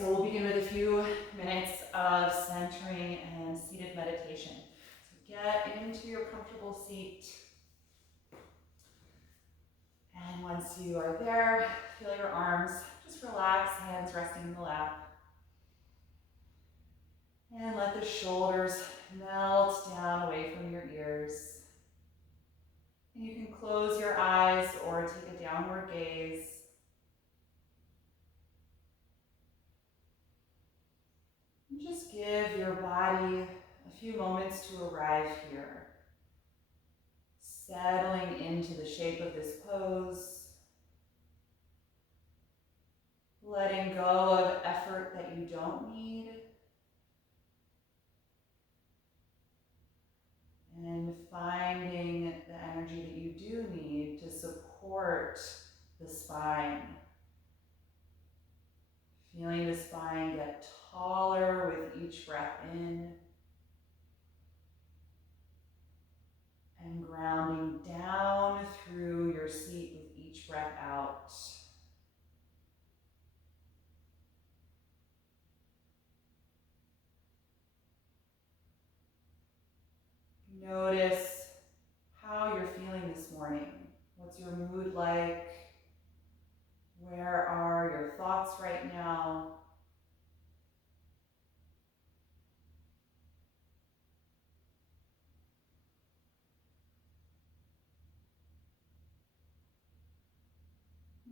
so we'll begin with a few minutes of centering and seated meditation. So get into your comfortable seat. And once you are there, feel your arms, just relax, hands resting in the lap. And let the shoulders melt down away from your ears. And you can close your eyes or take a downward gaze. And just give your body a few moments to arrive here. Settling into the shape of this pose. Letting go of effort that you don't need. And finding the energy that you do need to support the spine. Feeling the spine get taller with each breath in. And grounding down through your seat with each breath out. Notice how you're feeling this morning. What's your mood like? Where are your thoughts right now?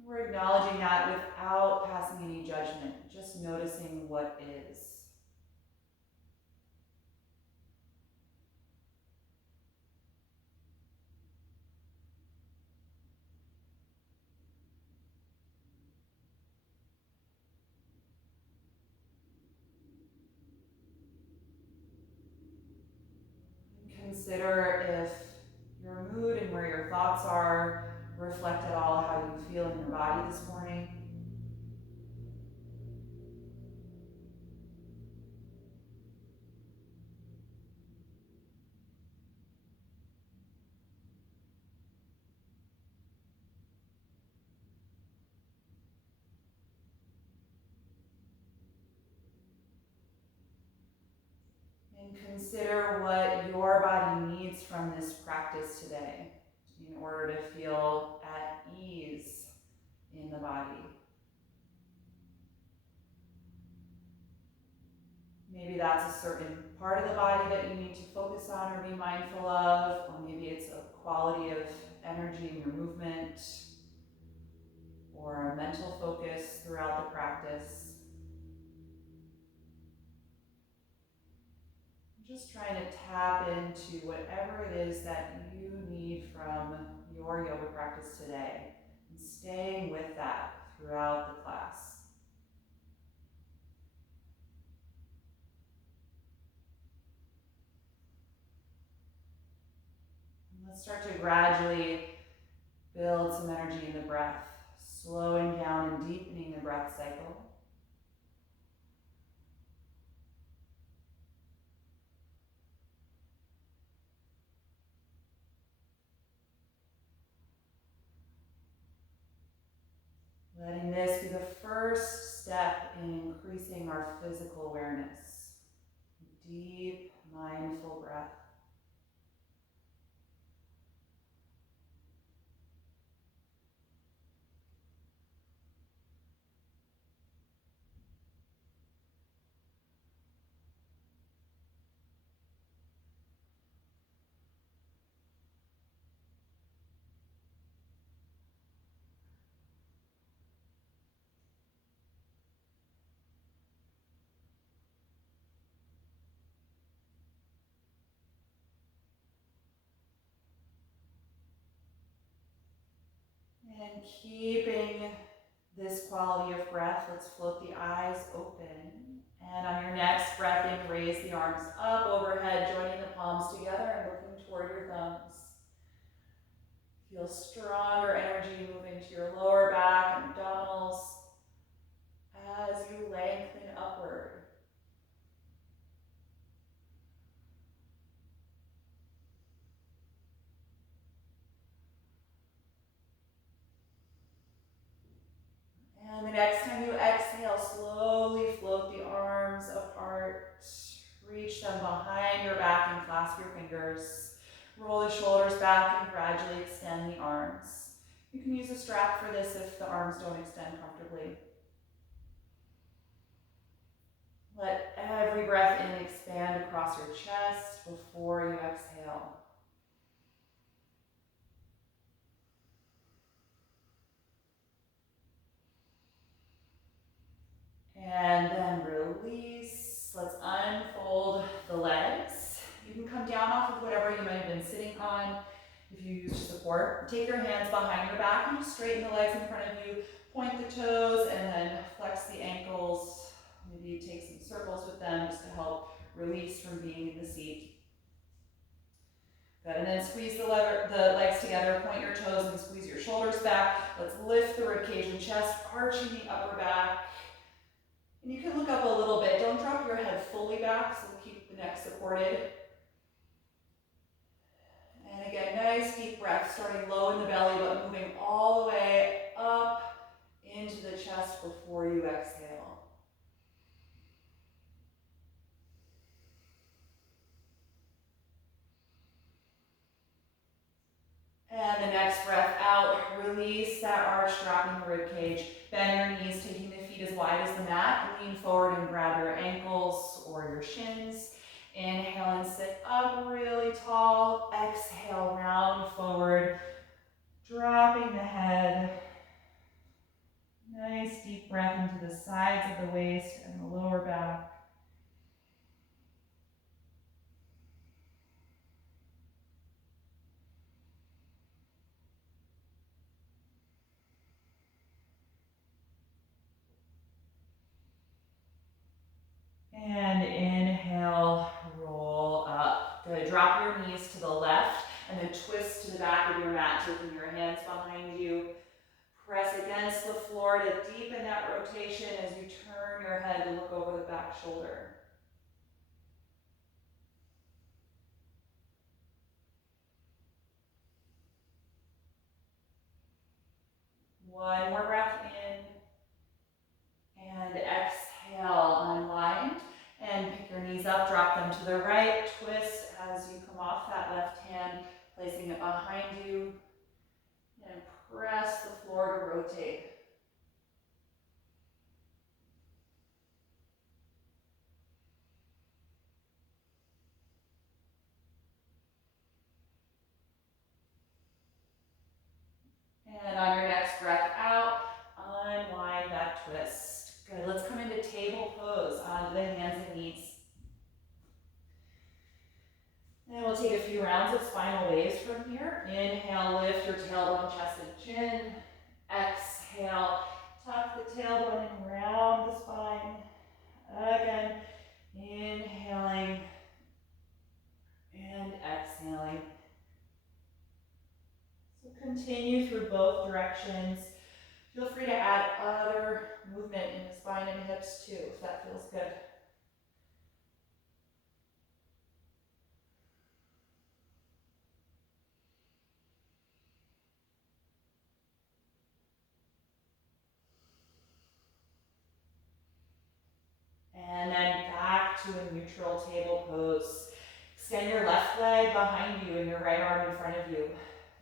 We're acknowledging that without passing any judgment, just noticing what is. Consider if your mood and where your thoughts are reflect at all how you feel in your body this morning. And consider what your body needs from this practice today in order to feel at ease in the body. Maybe that's a certain part of the body that you need to focus on or be mindful of, or maybe it's a quality of energy in your movement, or a mental focus throughout the practice. Just trying to tap into whatever it is that you need from your yoga practice today, and staying with that throughout the class. Let's start to gradually build some energy in the breath, slowing down and deepening the breath cycle. Letting this be the first step in increasing our physical awareness. Deep, mindful breath. And keeping this quality of breath, let's float the eyes open. And on your next breath in, raise the arms up overhead, joining the palms together and looking toward your thumbs. Feel stronger energy moving to your lower back and abdominals as you lengthen upward. And the next time you exhale, slowly float reach them behind your back and clasp your fingers. Roll the shoulders back and gradually extend the arms. You can use a strap for this if the arms don't extend comfortably. Let every breath in expand across your chest before you exhale. And then release. Let's unfold the legs. You can come down off of whatever you might have been sitting on if you use support. Take your hands behind your back and just straighten the legs in front of you. Point the toes and then flex the ankles. Maybe take some circles with them just to help release from being in the seat. Good, and then squeeze the legs together, point your toes and squeeze your shoulders back. Let's lift the ribcage and chest, arching the upper back. And you can look up a little bit. Don't drop your head fully back, so keep the neck supported. And again, nice deep breath, starting low in the belly, but moving all the way up into the chest before you exhale. And the next breath out, release that arch, dropping the ribcage. Bend your knees, taking the feet as wide as the mat. Lean forward and grab your ankles or your shins. Inhale and sit up really tall. Exhale, round forward, dropping the head. Nice deep breath into the sides of the waist and the lower back. And inhale, roll up. Good. Drop your knees to the left and then twist to the back of your mat, taking your hands behind you. Press against the floor to deepen that rotation as you turn your head to look over the back shoulder. One more breath in. And exhale, unwind. And pick your knees up, drop them to the right. Twist as you come off that left hand, placing it behind you. And press the floor to rotate. And on your next breath out, unwind that twist. Good, let's come into table pose onto the hands and knees. And we'll take a few rounds of spinal waves from here. Inhale, lift your tailbone, chest and chin. Exhale, tuck the tailbone and round the spine. Again, inhaling and exhaling. So continue through both directions. Feel free to add other movement in the spine and hips too, if that feels good. And then back to a neutral table pose. Extend your left leg behind you and your right arm in front of you.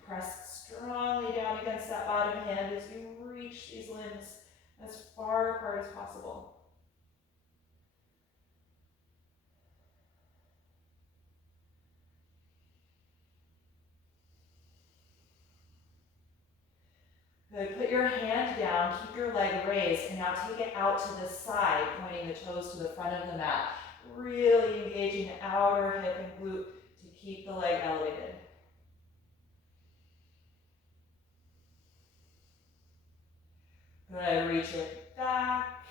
Press strongly down against that bottom hand as you reach these limbs as far apart as possible. Good, put your hand down, keep your leg raised, and now take it out to the side, pointing the toes to the front of the mat. Really engaging the outer hip and glute to keep the leg elevated. Good, reach it back,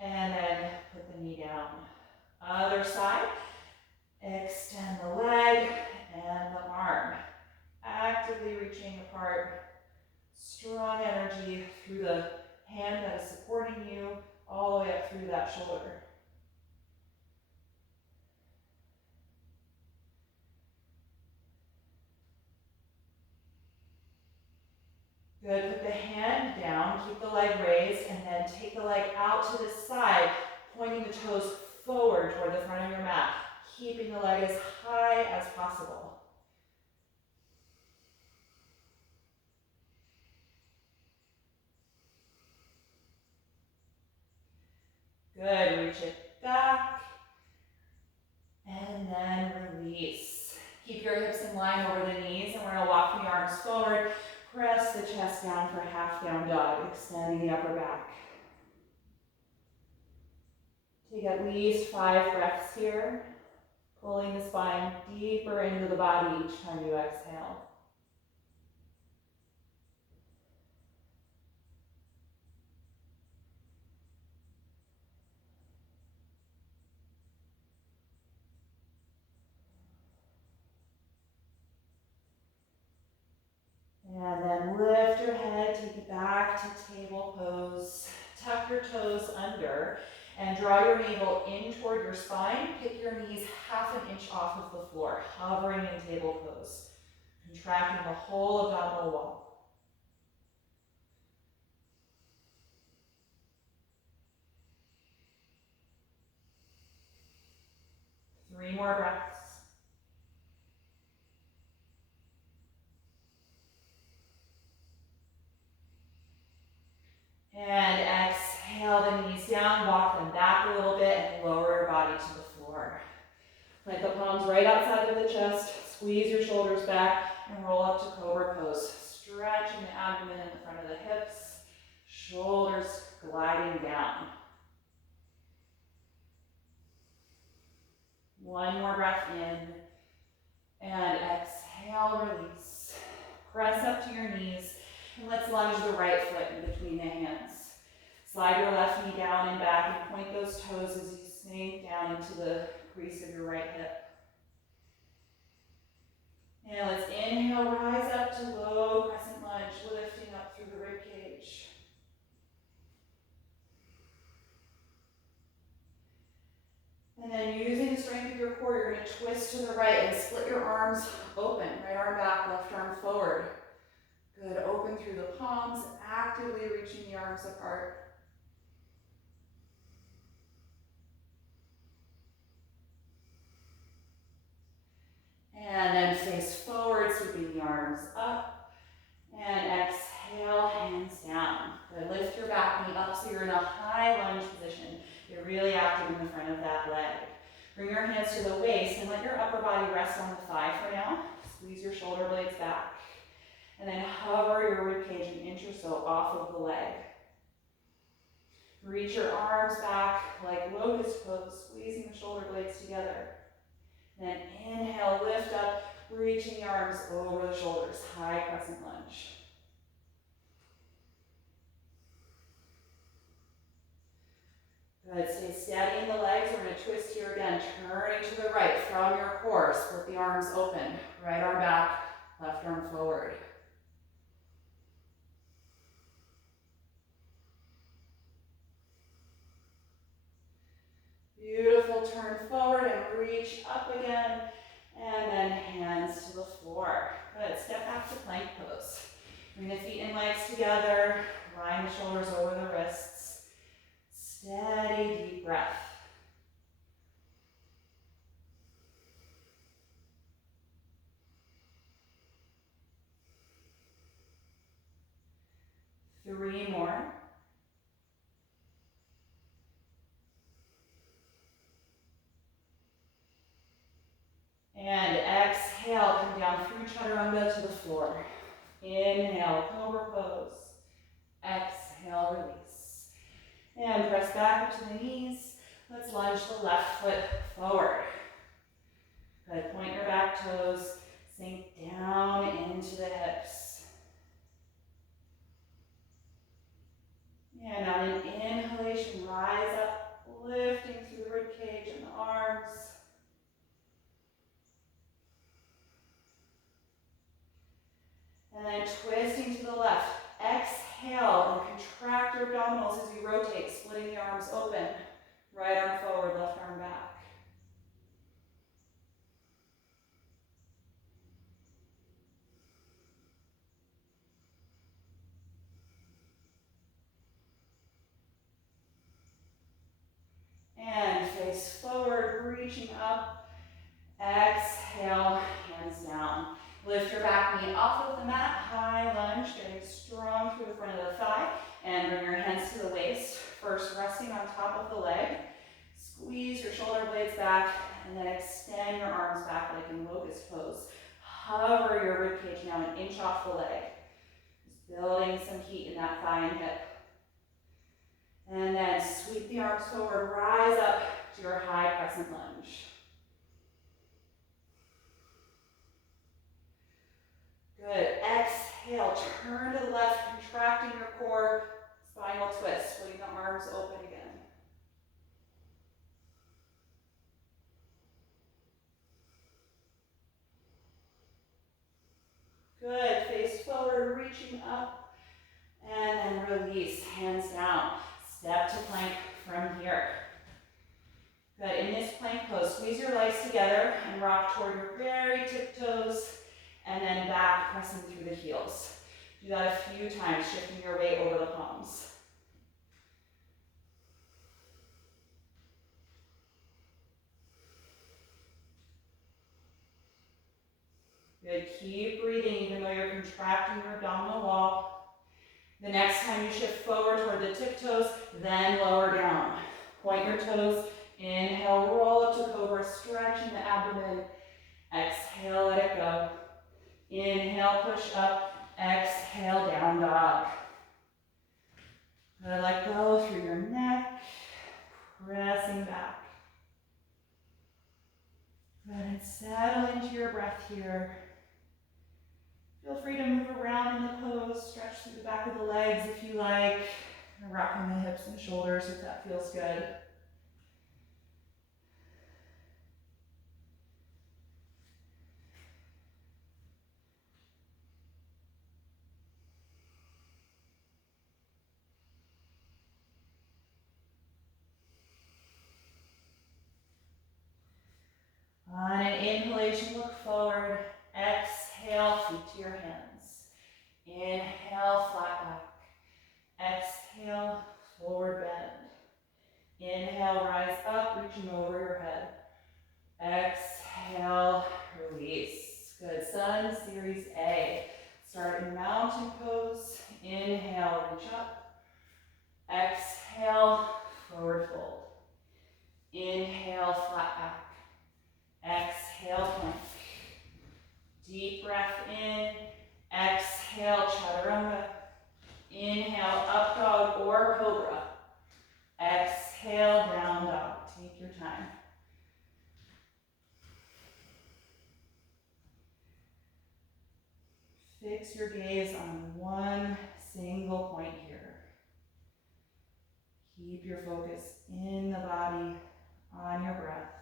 and then put the knee down. Other side, extend the leg and the arm. Actively reaching apart. Strong energy through the hand that is supporting you, all the way up through that shoulder. Good, put the hand down, keep the leg raised, and then take the leg out to the side, pointing the toes forward toward the front of your mat, keeping the leg as high as possible. Good, reach it back, and then release. Keep your hips in line over the knees, and we're gonna walk the arms forward, press the chest down for half down dog, extending the upper back. Take at least 5 breaths here, pulling the spine deeper into the body each time you exhale. And then lift your head, take it back to table pose. Tuck your toes under and draw your navel in toward your spine. Pick your knees half an inch off of the floor, hovering in table pose, contracting the whole abdominal wall. Three more breaths. And exhale the knees down, walk them back a little bit, and lower your body to the floor. Plant the palms right outside of the chest, squeeze your shoulders back, and roll up to cobra pose. Stretching the abdomen in the front of the hips, shoulders gliding down. One more breath in, and exhale, release. Press up to your knees, and let's lunge the right foot in between the hands. Slide your left knee down and back, and point those toes as you sink down into the crease of your right hip. And let's inhale, rise up to low crescent lunge, lifting up through the rib cage. And then using the strength of your core, you're going to twist to the right and split your arms open. Right arm back, left arm forward. Good, open through the palms, actively reaching the arms apart. And then face forward, sweeping the arms up. And exhale, hands down. Good, lift your back knee up so you're in a high lunge position. You're really active in the front of that leg. Bring your hands to the waist and let your upper body rest on the thigh for now. Squeeze your shoulder blades back. And then hover your rib cage an inch or so off of the leg. Reach your arms back like locust pose, squeezing the shoulder blades together. Then inhale, lift up, reaching the arms over the shoulders, high crescent lunge. Good, stay steady in the legs. We're going to twist here again, turning to the right from your core. Split the arms open, right arm back, left arm forward. Beautiful, turn forward and reach up again, and then hands to the floor. Good, step back to plank pose. Bring the feet and legs together, line the shoulders over the wrists. Steady, deep breath. Three more. And exhale, come down through chaturanga to the floor. Inhale, cobra pose. Exhale, release. And press back up to the knees. Let's lunge the left foot forward. Good, point your back toes, sink down into the hips. And on an inhalation, rise up, lifting through the rib cage and the arms. And then twisting to the left. Exhale and contract your abdominals as you rotate, splitting the arms open. Right arm forward, left arm back. And face forward, reaching up. Exhale, hands down. Lift your back knee off of the mat, high lunge, getting strong through the front of the thigh, and bring your hands to the waist. First, resting on top of the leg. Squeeze your shoulder blades back, and then extend your arms back like in locust pose. Hover your ribcage now an inch off the leg. Just building some heat in that thigh and hip. And then sweep the arms forward, rise up to your high crescent lunge. Good. Exhale, turn to the left, contracting your core, spinal twist, splitting the arms open again. Good. Face forward, reaching up, and then release, hands down. Step to plank from here. Good. In this plank pose, squeeze your legs together and rock toward your very tiptoes, and then back, pressing through the heels. Do that a few times, shifting your weight over the palms. Good. Keep breathing even though you're contracting your abdominal wall. The next time you shift forward toward the tiptoes, then lower down. Point your toes. Inhale, roll up to cobra, stretching the abdomen. Exhale, let it go. Inhale, push up. Exhale, down dog. Good. Let go through your neck, pressing back. Good. And settle into your breath here. Feel free to move around in the pose, stretch through the back of the legs if you like, rocking the hips and shoulders if that feels good. On an inhalation, look forward. Exhale, feet to your hands. Inhale, flat back. Exhale, forward bend. Inhale, rise up, reaching over your head. Exhale, release. Good. Sun Series A. Start in mountain pose. Inhale, reach up. Exhale, forward fold. Inhale, flat back. Exhale, plank. Deep breath in. Exhale, chaturanga. Inhale, up dog or cobra. Exhale, down dog. Take your time. Fix your gaze on one single point here. Keep your focus in the body, on your breath.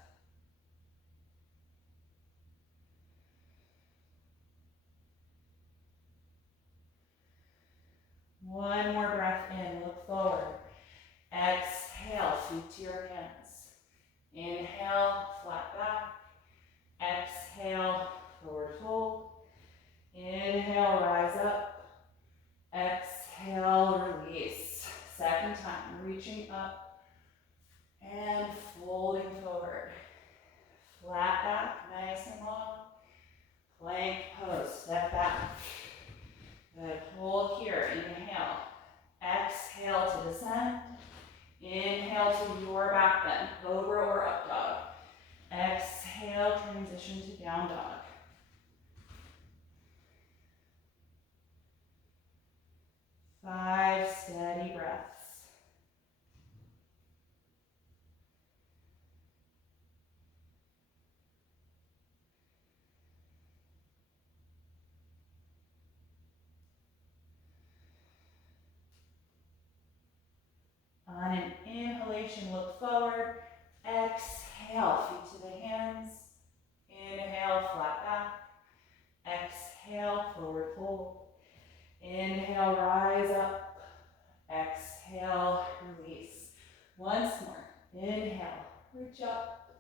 One more breath in, look forward. Exhale, feet to your hands. Inhale, flat back. Exhale, forward fold. Inhale, rise up. Exhale, release. Second time, reaching up and folding forward. Flat back, nice and long. Plank pose, step back. Good, hold here, inhale. Exhale to descend. Inhale to your back bend, cobra or up dog. Exhale, transition to down dog. Five steady breaths. On an inhalation, look forward. Exhale, feet to the hands. Inhale, flat back. Exhale, forward fold. Inhale, rise up. Exhale, release. Once more. Inhale, reach up.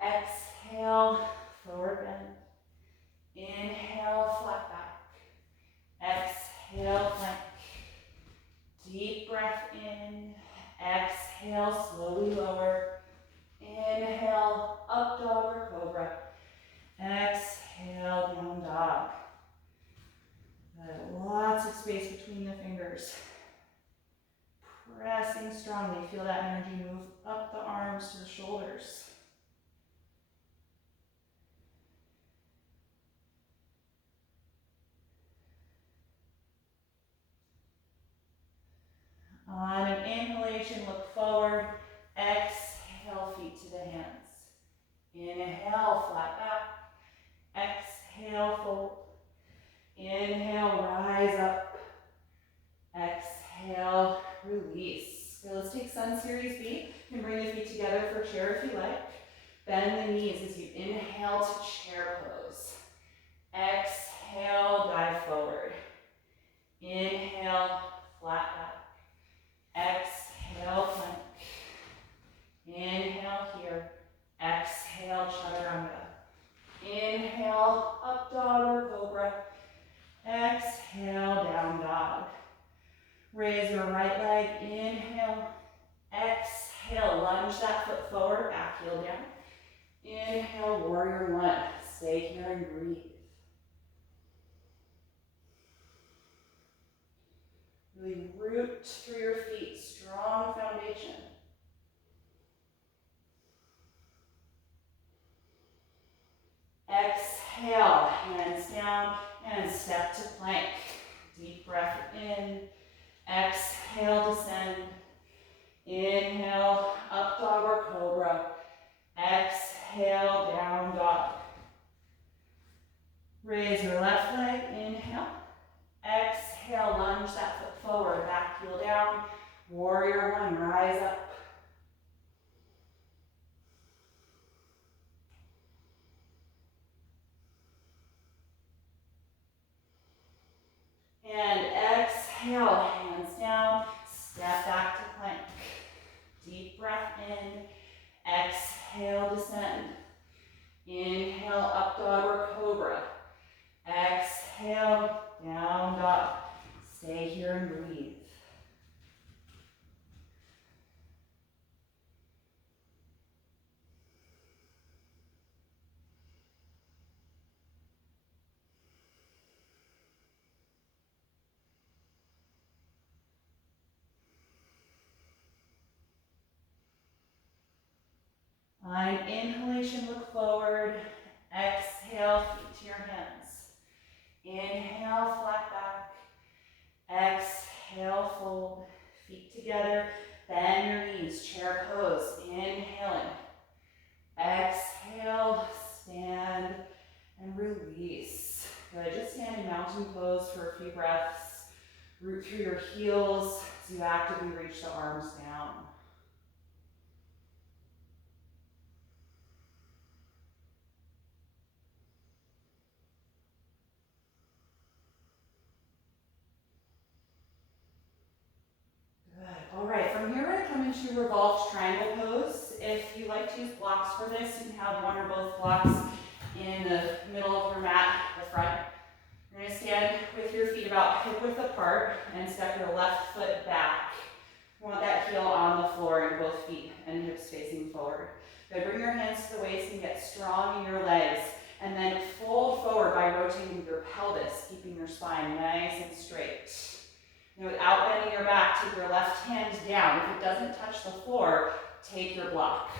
Exhale, forward bend. Inhale, flat back. Exhale, plank. Deep breath in. Exhale, slowly lower. lots of space between the fingers. Pressing strongly. Feel that energy move up the arms to the shoulders. On an inhalation, look forward. Exhale, feet to the hands. Inhale, flat back. Exhale, fold. Inhale, rise up. Exhale, release. So let's take Sun Series B. You can bring the feet together for chair if you like. Bend the knees as you inhale to chair pose. Exhale, dive forward. Inhale, flat back. Exhale, plank. Inhale here. Exhale, chaturanga. Inhale, up dog or cobra. Exhale, down dog. Raise your right leg. Inhale. Exhale, lunge that foot forward, back heel down. Inhale, warrior one. Stay here and breathe. Really root through your feet, strong foundation. Exhale, hands down, and step to plank. Deep breath in. Exhale, descend. Inhale, up dog or cobra. Exhale, down dog. Raise your left leg, inhale. Exhale, lunge that foot forward, back heel down. Warrior one, rise up. And exhale, hands down, step back to plank. Deep breath in, exhale, descend. Inhale, up dog or cobra. Exhale, down dog. Stay here and breathe. On inhalation, look forward. Exhale, feet to your hands. Inhale, flat back. Exhale, fold. Feet together. Bend your knees, chair pose. Inhaling. Exhale, stand and release. Good. Just stand in mountain pose for a few breaths. Root through your heels as you actively reach the arms down. All right, from here we're going to come into revolved triangle pose. If you like to use blocks for this, you can have one or both blocks in the middle of your mat, the front. You're going to stand with your feet about hip width apart and step your left foot back. You want that heel on the floor and both feet and hips facing forward. Good, bring your hands to the waist and get strong in your legs. And then fold forward by rotating your pelvis, keeping your spine nice and straight. And without bending your back, take your left hand down. If it doesn't touch the floor, take your block.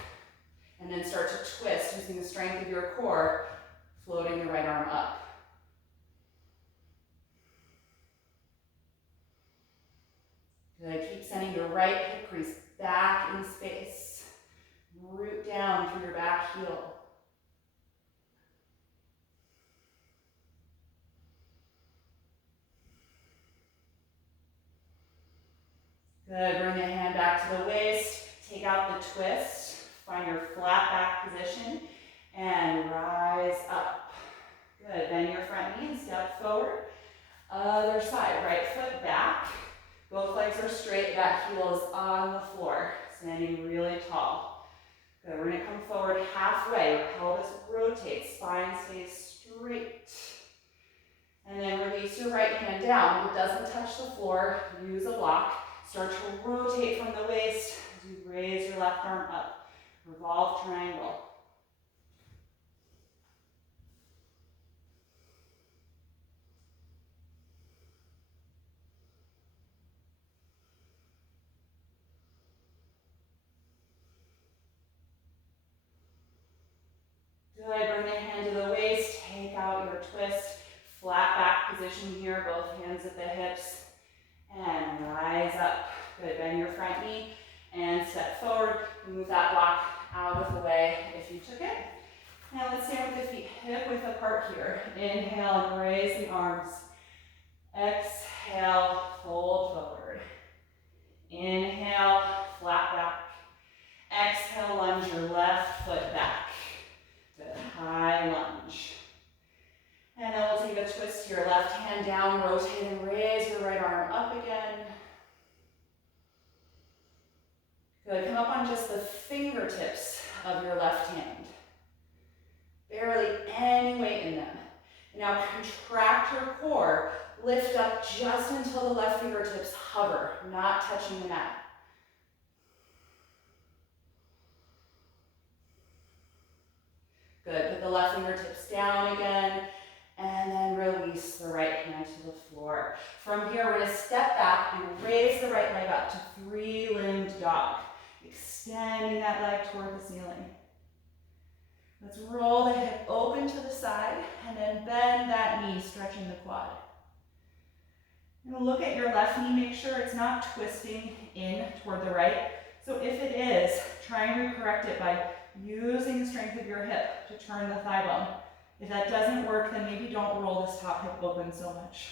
And then start to twist using the strength of your core, floating the right arm up. Good, keep sending your right hip crease back in space. Root down through your back heel. Good, bring the hand back to the waist, take out the twist, find your flat back position, and rise up. Good, bend your front knee and step forward. Other side, right foot back, both legs are straight, that heel is on the floor, standing really tall. Good, we're gonna come forward halfway, your pelvis rotates, spine stays straight. And then release your right hand down. If it doesn't touch the floor, use a block. Start to rotate from the waist as you raise your left arm up. Revolve triangle. Good, bring the hand to the waist, take out your twist, flat back position here, both hands at the hips, and rise up. Good, bend your front knee and step forward. Move that block out of the way if you took it. Now let's stand with the feet hip width apart here. Inhale and raise the arms. Exhale, fold forward. Inhale, flat back. Exhale, lunge your left foot back. Good, high lunge. And then we'll take a twist to your left hand down, rotate and raise your right arm up again. Good, come up on just the fingertips of your left hand. Barely any weight in them. Now contract your core, lift up just until the left fingertips hover, not touching the mat. Good, put the left fingertips down again, and then release the right hand to the floor. From here, we're gonna step back and raise the right leg up to three-limbed dog. Extending that leg toward the ceiling. Let's roll the hip open to the side and then bend that knee, stretching the quad. And look at your left knee, make sure it's not twisting in toward the right. So if it is, try and recorrect it by using the strength of your hip to turn the thigh bone. If that doesn't work, then maybe don't roll this top hip open so much.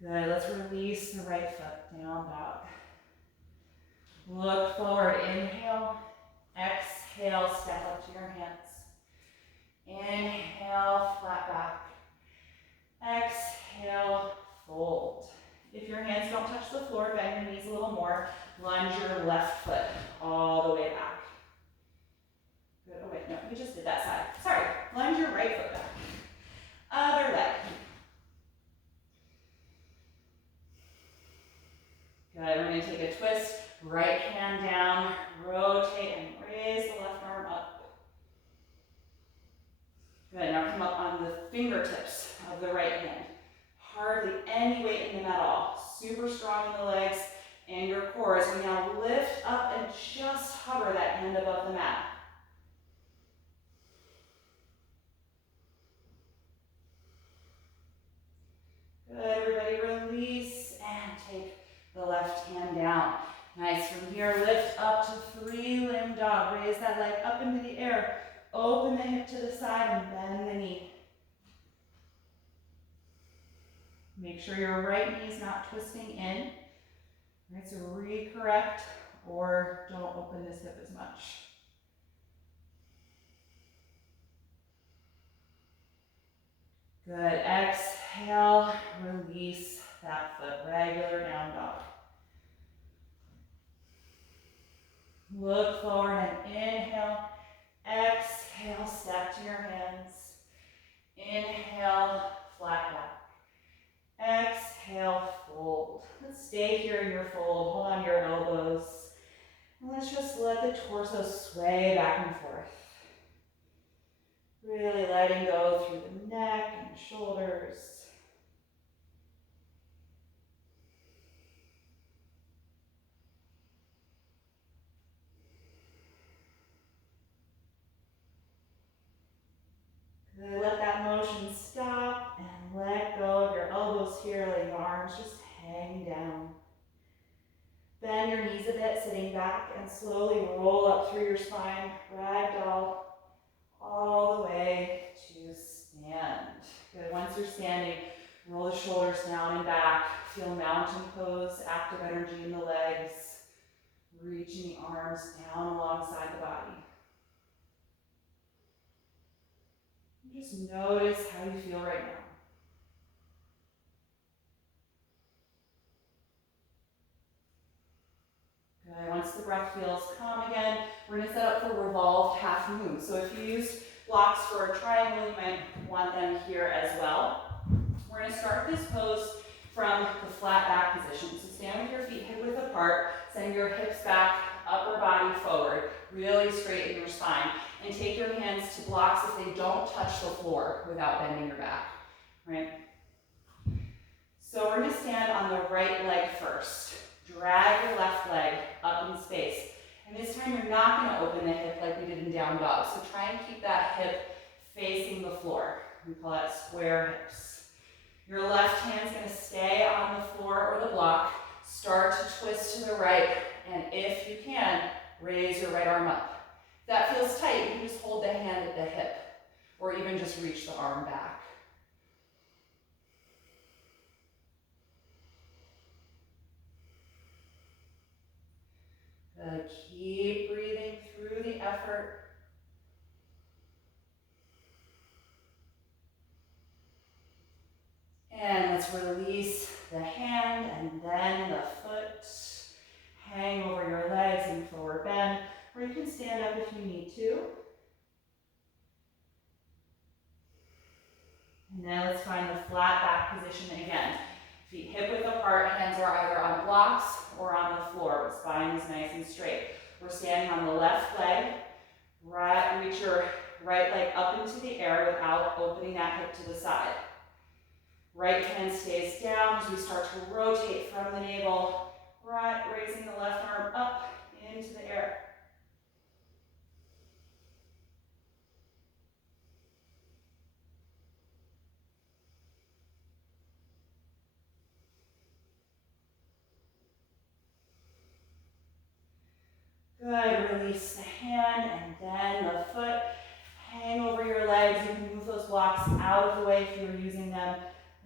Good, let's release the right foot, down dog. Look forward, inhale, exhale, step up to your hands. Inhale, flat back. Exhale, fold. If your hands don't touch the floor, bend your knees a little more. Lunge your left foot all the way back. Good, oh wait, no, we just did that side. Sorry, lunge your right foot back. Other leg. Good, we're gonna take a twist. Right hand down, rotate and raise the left arm up. Good, now come up on the fingertips of the right hand. Hardly any weight in them at all. Super strong in the legs and your core as we now lift up and just hover that hand above the mat. Good, everybody release and take the left hand down. Nice, from here, lift up to three-limbed dog. Raise that leg up into the air. Open the hip to the side and bend the knee. Make sure your right knee is not twisting in. All right, so recorrect or don't open this hip as much. Good, exhale, release that foot, regular down dog. Look forward and inhale, exhale, step to your hands. Inhale, flat back. Exhale, fold. Let's stay here in your fold. Hold on to your elbows. And let's just let the torso sway back and forth. Really letting go through the neck and shoulders. Good. Let that motion stop and let go of your elbows here, letting your arms just hang down. Bend your knees a bit, sitting back, and slowly roll up through your spine, ragdoll, all the way to stand. Good, once you're standing, roll the shoulders down and back. Feel mountain pose, active energy in the legs. Reaching the arms down alongside the body. Just notice how you feel right now. Good, once the breath feels calm again, we're gonna set up for revolved half moon. So if you used blocks for a triangle, you might want them here as well. We're gonna start this pose from the flat back position. So stand with your feet hip width apart, send your hips back, upper body forward, really straighten your spine. And take your hands to blocks if they don't touch the floor without bending your back, right? So we're gonna stand on the right leg first. Drag your left leg up in space. And this time you're not going to open the hip like we did in down dog. So try and keep that hip facing the floor. We call that square hips. Your left hand's going to stay on the floor or the block. Start to twist to the right, and if you can, raise your right arm up. If that feels tight, you can just hold the hand at the hip, or even just reach the arm back. Good. Keep breathing through the effort. And let's release the hand and then the foot. Hang over your legs in forward bend, or you can stand up if you need to. And then let's find the flat back position again. Feet hip width apart, hands are either on blocks or on the floor, but spine is nice and straight. We're standing on the left leg. Reach your right leg up into the air without opening that hip to the side. Right hand stays down as we start to rotate from the navel, right, raising the left arm up into the air. Good, release the hand and then the foot. Hang over your legs. You can move those blocks out of the way if you're using them.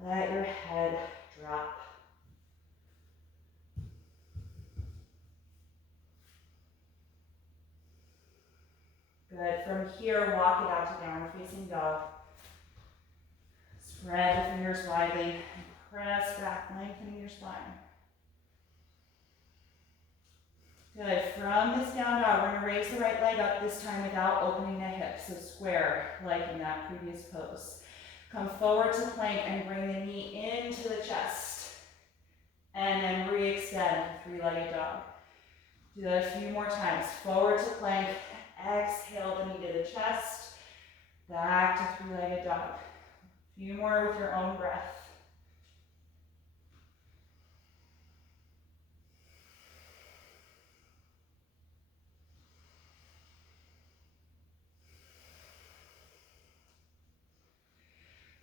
Let your head drop. Good. From here, walk it out to downward facing dog. Spread the fingers widely and press back, lengthening your spine. Good. From this down dog, we're going to raise the right leg up this time without opening the hip. So square, like in that previous pose. Come forward to plank and bring the knee into the chest. And then re-extend, three-legged dog. Do that a few more times. Forward to plank, exhale the knee to the chest. Back to three-legged dog. A few more with your own breath.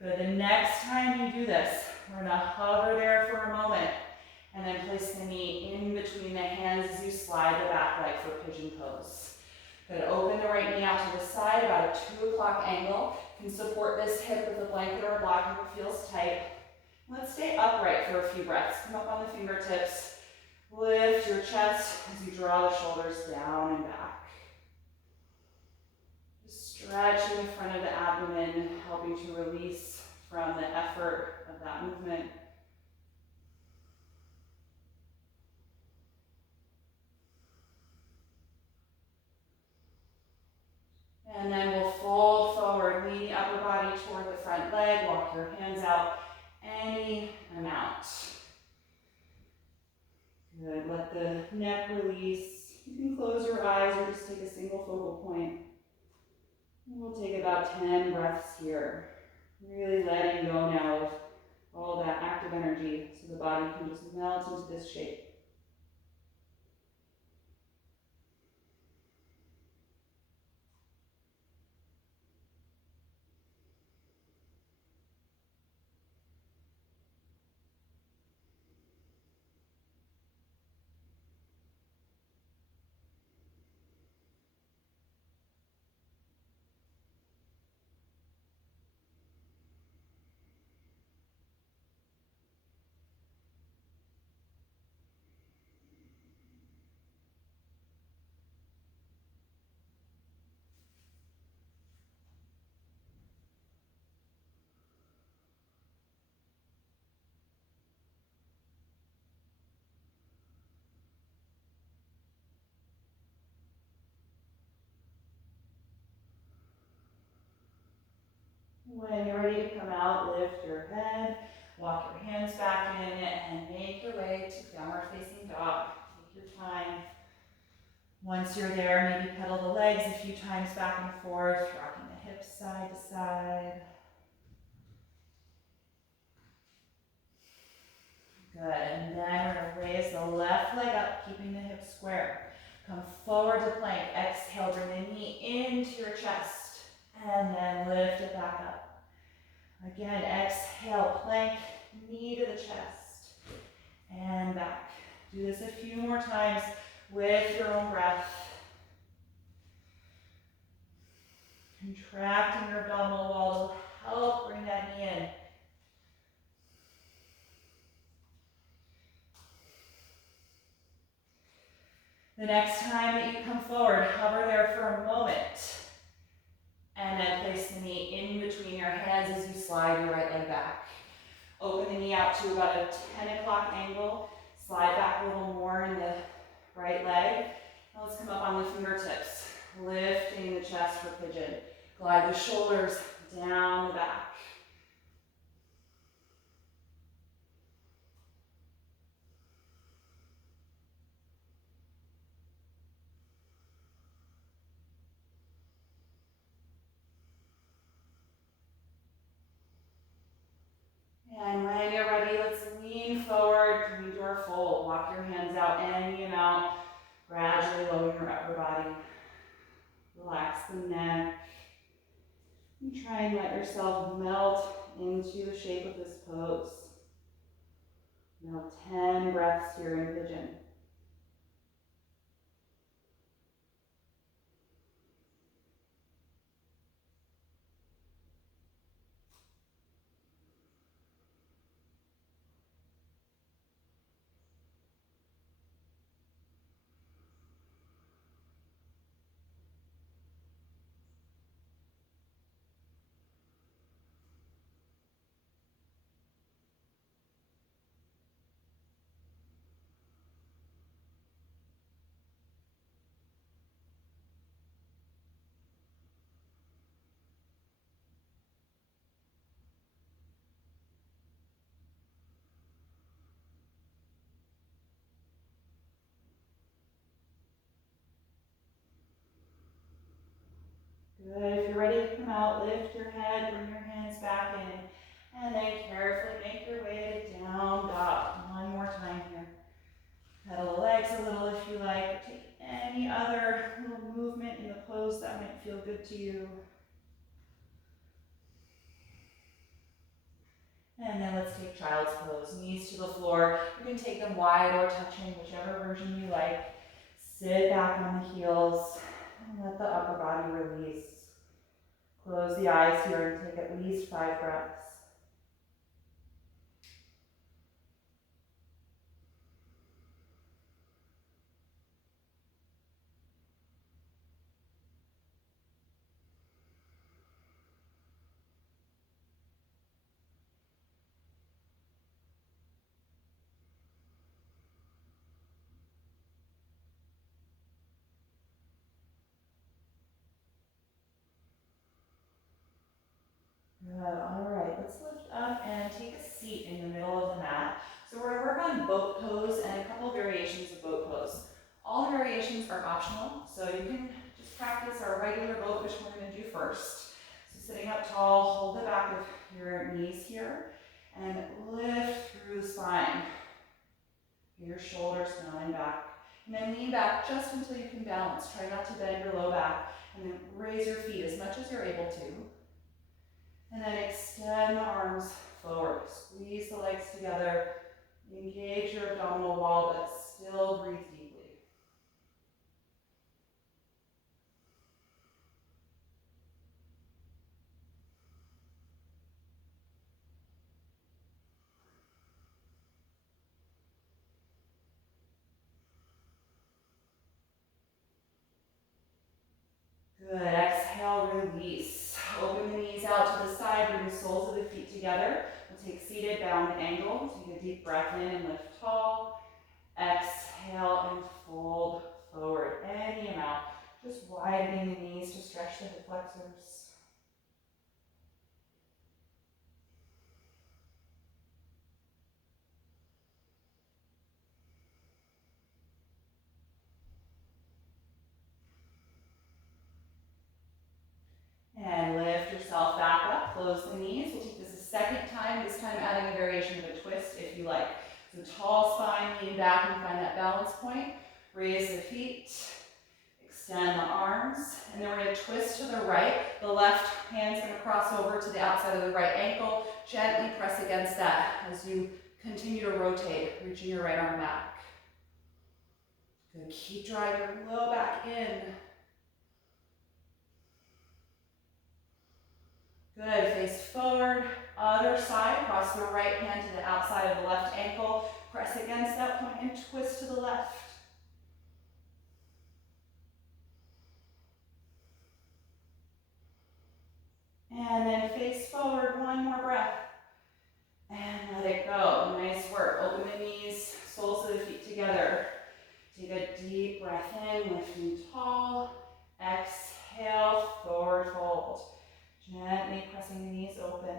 Good, the next time you do this, we're gonna hover there for a moment and then place the knee in between the hands as you slide the back leg for pigeon pose. Good, open the right knee out to the side, about a 2 o'clock angle. You can support this hip with a blanket or a block if it feels tight. Let's stay upright for a few breaths. Come up on the fingertips, lift your chest as you draw the shoulders down and back. Stretching the front of the abdomen, helping to release from the effort of that movement. And then we'll fold forward, lean the upper body toward the front leg, walk your hands out any amount. Good, let the neck release. You can close your eyes or just take a single focal point. We'll take about 10 breaths here. Really letting go now of all that active energy so the body can just melt into this shape. When you're ready to come out, lift your head, walk your hands back in, and make your way to downward facing dog. Take your time. Once you're there, maybe pedal the legs a few times back and forth, rocking the hips side to side. Good, and then we're going to raise the left leg up, keeping the hips square. Come forward to plank. Exhale, bring the knee into your chest. And then lift it back up. Again, exhale, plank, knee to the chest. And back. Do this a few more times with your own breath. Contracting your abdominal wall to help bring that knee in. The next time that you come forward, hover there for a moment. And then place the knee in between your hands as you slide your right leg back. Open the knee out to about a 10 o'clock angle. Slide back a little more in the right leg. Now let's come up on the fingertips. Lifting the chest for pigeon. Glide the shoulders down the back. And when you're ready, let's lean forward, come into our fold. Walk your hands out any amount. Gradually lower your upper body. Relax the neck. And try and let yourself melt into the shape of this pose. Now 10 breaths here in pigeon. Good. If you're ready to come out, lift your head, bring your hands back in, and then carefully make your way to down dog. One more time here. Pedal the legs a little if you like. Take any other little movement in the pose that might feel good to you. And then let's take child's pose. Knees to the floor. You can take them wide or touching, whichever version you like. Sit back on the heels and let the upper body release. Close the eyes here and take at least 5 breaths. Good, all right, let's lift up and take a seat in the middle of the mat. So we're gonna work on boat pose and a couple variations of boat pose. All the variations are optional, so you can just practice our regular boat, which we're gonna do first. So sitting up tall, hold the back of your knees here, and lift through the spine. Get your shoulders down and back. And then lean back just until you can balance. Try not to bend your low back, and then raise your feet as much as you're able to. And then extend the arms forward. Squeeze the legs together. Engage your abdominal wall, but still breathe deeply. Good. Exhale, release. Open the knees out to the side. Bring the soles of the feet together. We'll take seated bound angle. Take a deep breath in and lift tall. Exhale and fold forward any amount. Just widening the knees to stretch the hip flexors. And lift yourself back up, close the knees. We'll take this a second time, this time adding a variation of a twist if you like. So tall spine, lean back and find that balance point. Raise the feet, extend the arms, and then we're going to twist to the right. The left hand's going to cross over to the outside of the right ankle. Gently press against that as you continue to rotate, reaching your right arm back. Good, keep drawing your low back in. Good, face forward, other side, cross the right hand to the outside of the left ankle. Press against that point and twist to the left. And then face forward, one more breath. And let it go. Nice work. Open the knees, soles of the feet together. Take a deep breath in, lifting tall. Exhale, forward fold. Gently pressing the knees open.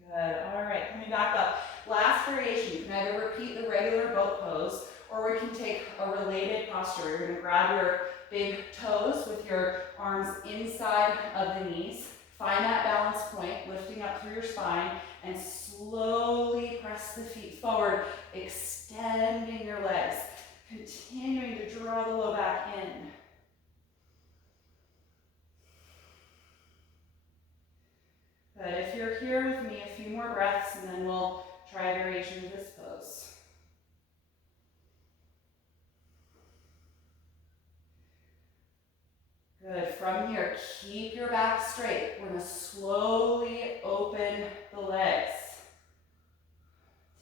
Good. All right, coming back up. Last variation, you can either repeat the regular boat pose, or we can take a related posture. You're going to grab your big toes with your arms inside of the knees. Find that balance point, lifting up through your spine, and slowly press the feet forward, extending your legs, continuing to draw the low back in. Good. If you're here with me, a few more breaths, and then we'll try a variation of this pose. Good. From here, keep your back straight. We're going to slowly open the legs.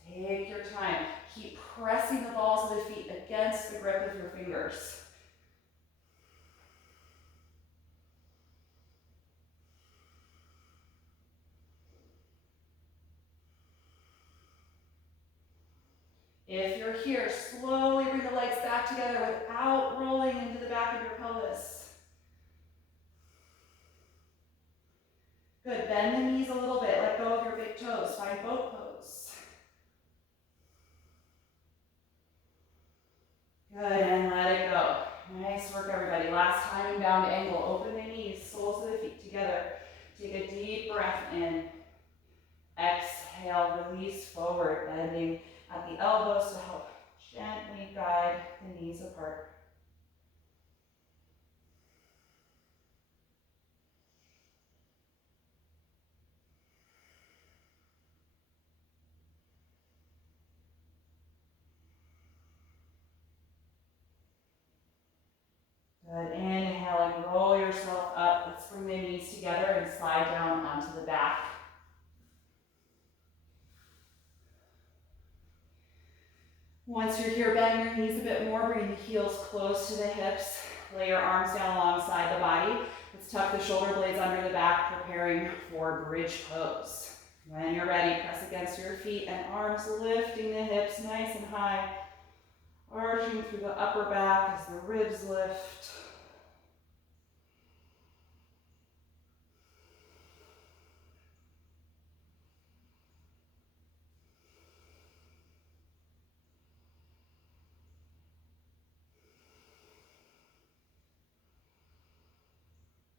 Take your time. Keep pressing the balls of the feet against the grip of your fingers. If you're here, slowly bring the legs back together without rolling into the back of your pelvis. Good, bend the knees a little bit, let go of your big toes, find boat pose. Good, and let it go. Nice work, everybody. Last time in bound angle, open the knees, soles of the feet together. Take a deep breath in. Exhale, release forward, bending at the elbows to help gently guide the knees apart. Good, inhale and roll yourself up. Let's bring the knees together and slide down onto the back. Once you're here, bend your knees a bit more, bring the heels close to the hips. Lay your arms down alongside the body. Let's tuck the shoulder blades under the back, preparing for bridge pose. When you're ready, press against your feet and arms, lifting the hips nice and high, arching through the upper back as the ribs lift.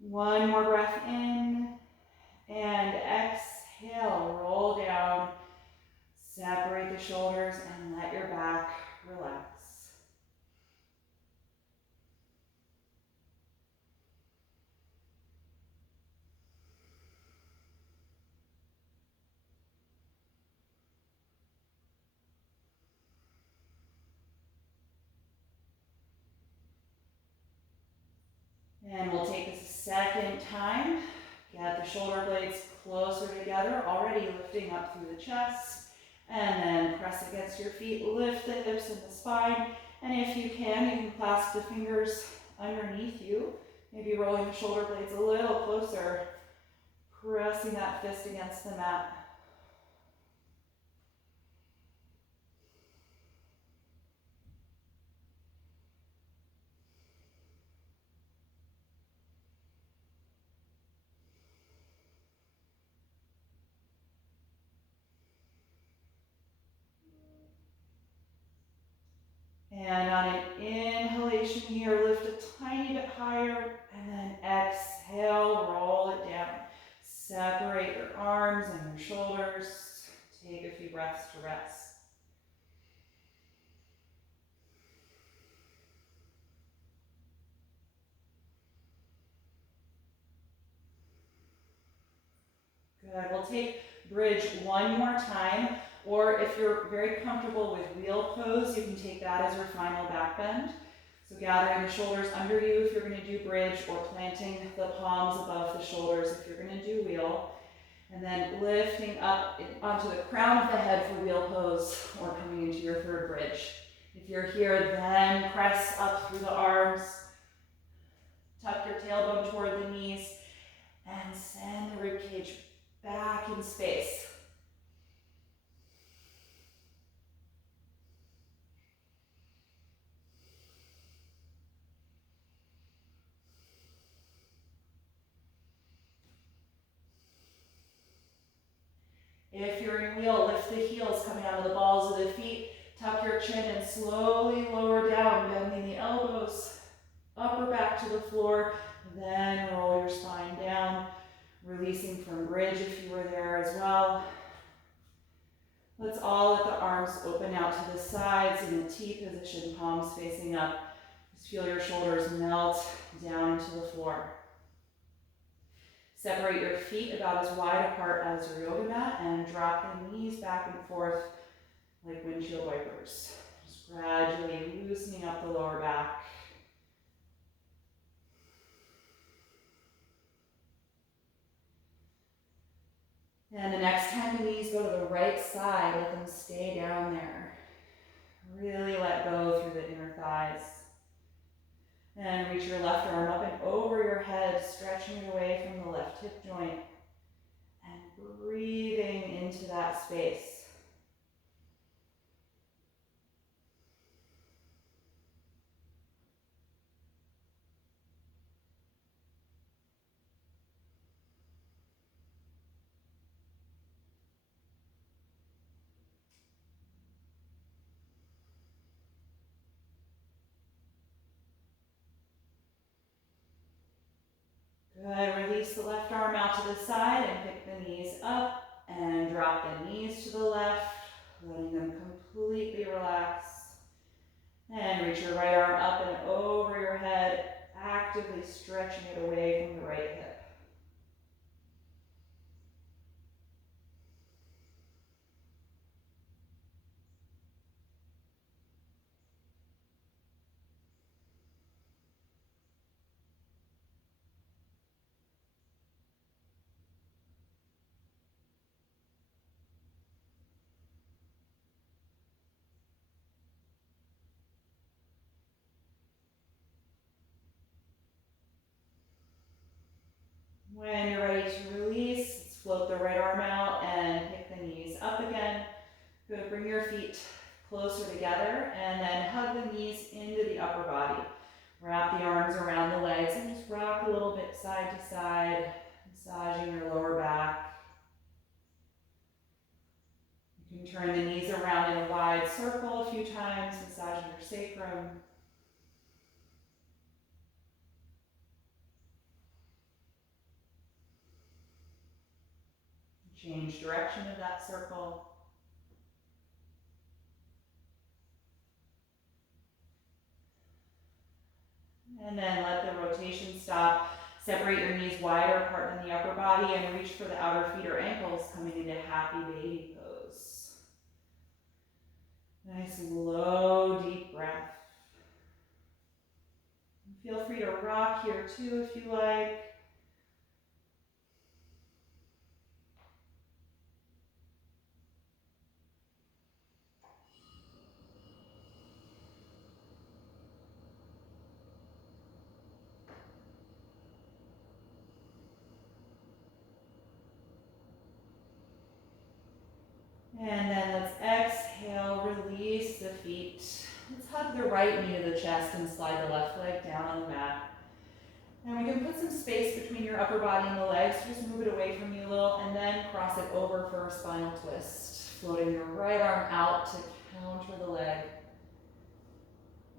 One more breath in, and exhale, roll down, separate the shoulders, and let your back relax. And we'll take this a second time. Get the shoulder blades closer together, already lifting up through the chest. And then press against your feet, lift the hips and the spine. And if you can clasp the fingers underneath you, maybe rolling the shoulder blades a little closer, pressing that fist against the mat. And on an inhalation here, lift a tiny bit higher. shoulders. Take a few breaths to rest. Good. We'll take bridge one more time, or if you're very comfortable with wheel pose, you can take that as your final back bend. So gathering the shoulders under you if you're going to do bridge, or planting the palms above the shoulders if you're going to do wheel. And then lifting up onto the crown of the head for wheel pose, or coming into your third bridge. If you're here, then press up through the arms. Tuck your tailbone toward the knees and send the ribcage back in space. If you're in wheel, lift the heels coming out of the balls of the feet. Tuck your chin and slowly lower down, bending the elbows, upper back to the floor. Then roll your spine down, releasing from bridge if you were there as well. Let's all let the arms open out to the sides in the T position, palms facing up. Just feel your shoulders melt down into the floor. Separate your feet about as wide apart as your yoga mat and drop the knees back and forth like windshield wipers. Just gradually loosening up the lower back. And the next time the knees go to the right side, let them stay down there. Really let go through the inner thighs. And reach your left arm up and over your head, stretching it away from the left hip joint. And breathing into that space. Good, release the left arm out to the side and pick the knees up and drop the knees to the left, letting them completely relax. And reach your right arm up and over your head, actively stretching it away from the right hip. When you're ready to release, let's float the right arm out and pick the knees up again. Good, bring your feet closer together and then hug the knees into the upper body. Wrap the arms around the legs and just rock a little bit side to side, massaging your lower back. You can turn the knees around in a wide circle a few times, massaging your sacrum. Change direction of that circle. And then let the rotation stop. Separate your knees wider apart than the upper body and reach for the outer feet or ankles, coming into happy baby pose. Nice low, deep breath. Feel free to rock here too if you like. And then let's exhale, release the feet. Let's hug the right knee to the chest and slide the left leg down on the mat. And we can put some space between your upper body and the legs. Just move it away from you a little and then cross it over for a spinal twist. Floating your right arm out to counter the leg.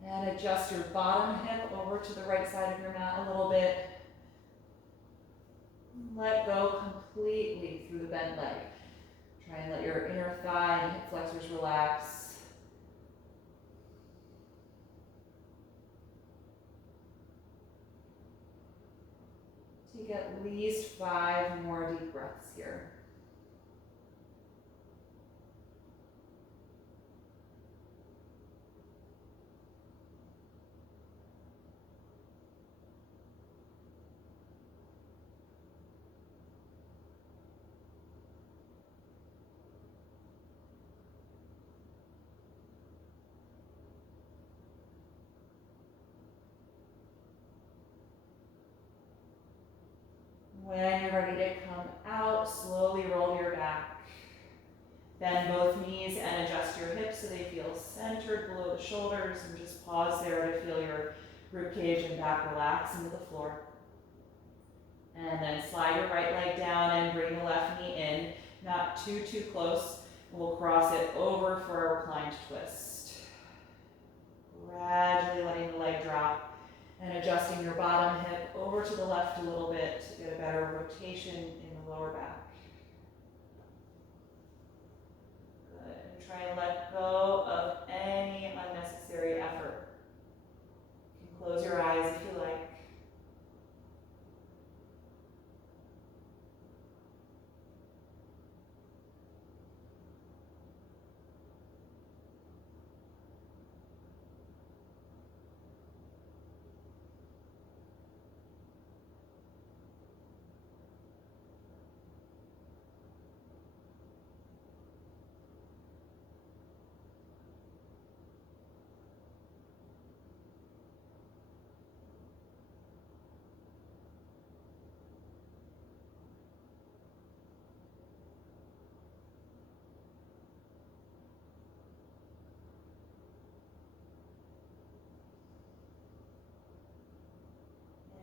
And adjust your bottom hip over to the right side of your mat a little bit. Let go completely through the bent leg. Try and let your inner thigh and hip flexors relax. Take at least 5 more deep breaths here. When you're ready to come out, slowly roll your back. Bend both knees and adjust your hips so they feel centered below the shoulders, and just pause there to feel your ribcage and back relax into the floor. And then slide your right leg down and bring the left knee in, not too close. We'll cross it over for a reclined twist. Gradually letting the leg drop and adjusting your bottom hip over to the left a little bit to get a better rotation in the lower back. Good. And try and let go of any unnecessary effort. You can close your eyes if you like.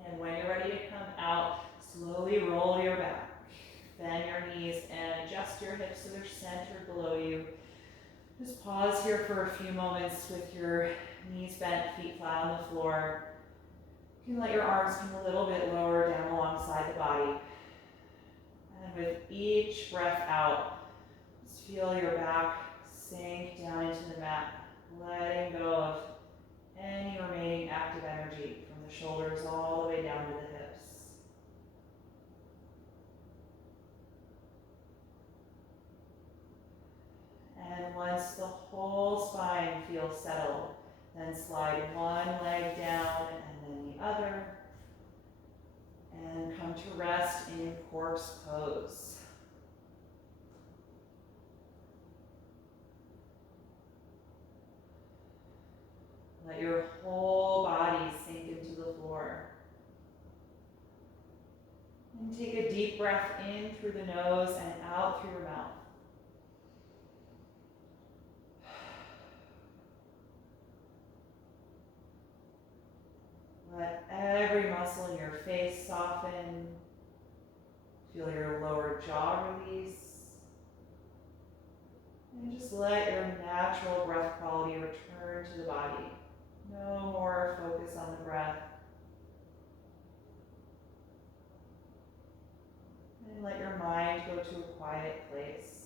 And when you're ready to come out, slowly roll your back. Bend your knees and adjust your hips so they're centered below you. Just pause here for a few moments with your knees bent, feet flat on the floor. You can let your arms come a little bit lower down alongside the body. And with each breath out, just feel your back sink down into the mat, letting go of any remaining active energy from the shoulders all the way down to the hips. And once the whole spine feels settled, then slide one leg down and then the other, and come to rest in corpse pose. Let your whole body sink into the floor. And take a deep breath in through the nose and out through your mouth. Let every muscle in your face soften. Feel your lower jaw release. And just let your natural breath quality return to the body. No more focus on the breath. And let your mind go to a quiet place.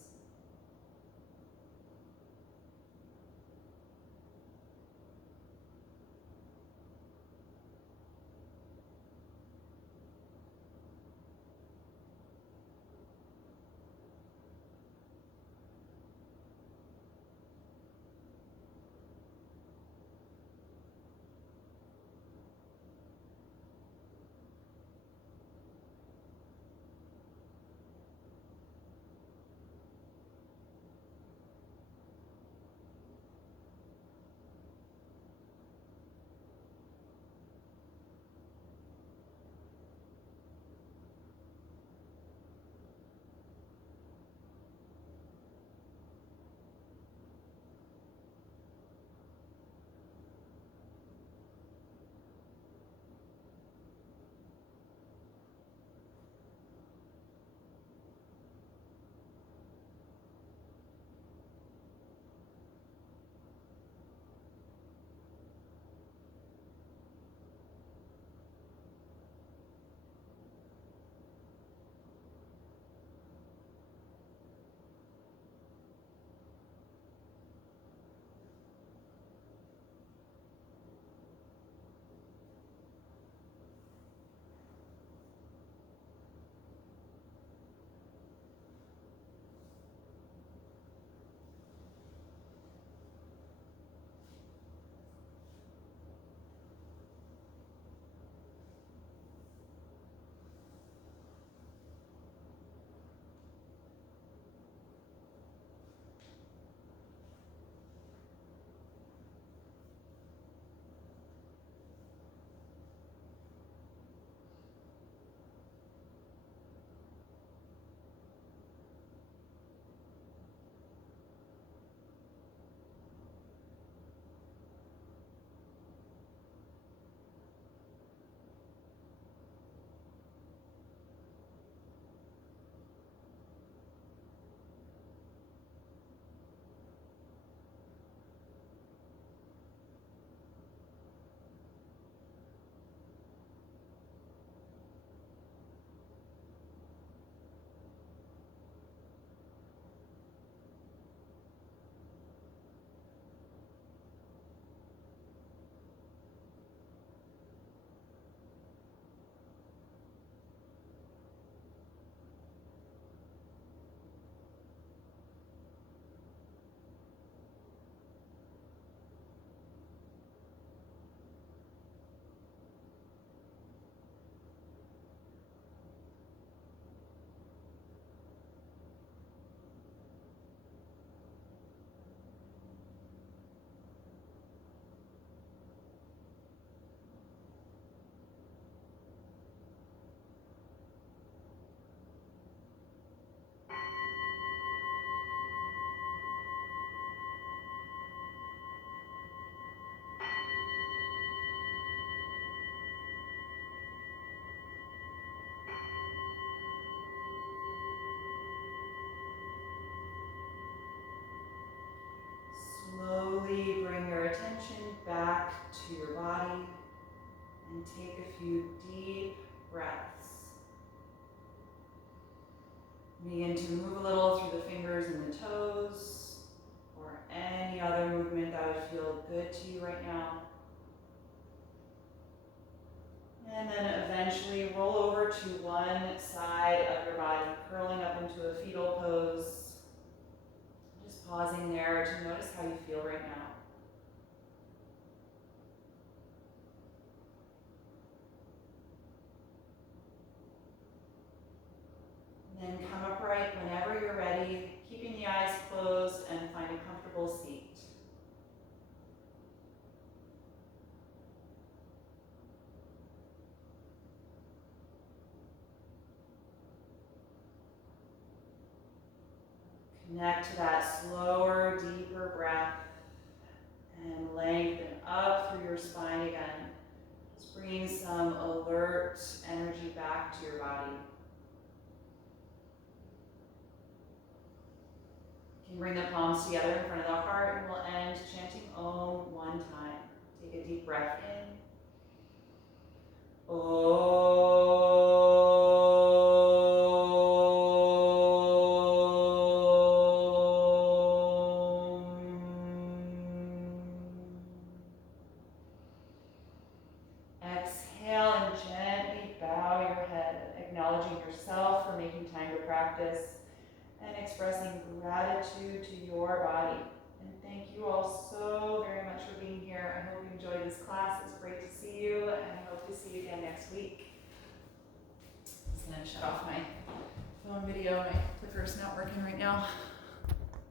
attention back to your body and take a few deep breaths. Begin to move a little through the fingers and the toes, or any other movement that would feel good to you right now. And then eventually roll over to one side of your body, curling up into a fetal pose. Just pausing there to notice how you feel right now. And then come upright whenever you're ready, keeping the eyes closed, and find a comfortable seat. Connect to that slower, deeper breath and lengthen up through your spine again. Just bringing some alert energy back to your body. You can bring the palms together in front of the heart, and we'll end chanting Om one time. Take a deep breath in. Om. Exhale and gently bow your head, acknowledging yourself for making time to practice and expressing gratitude to your body. And thank you all so very much for being here. I hope you enjoyed this class. It's great to see you, and I hope to see you again next week. I'm just going to shut off my phone video. My clicker's not working right now.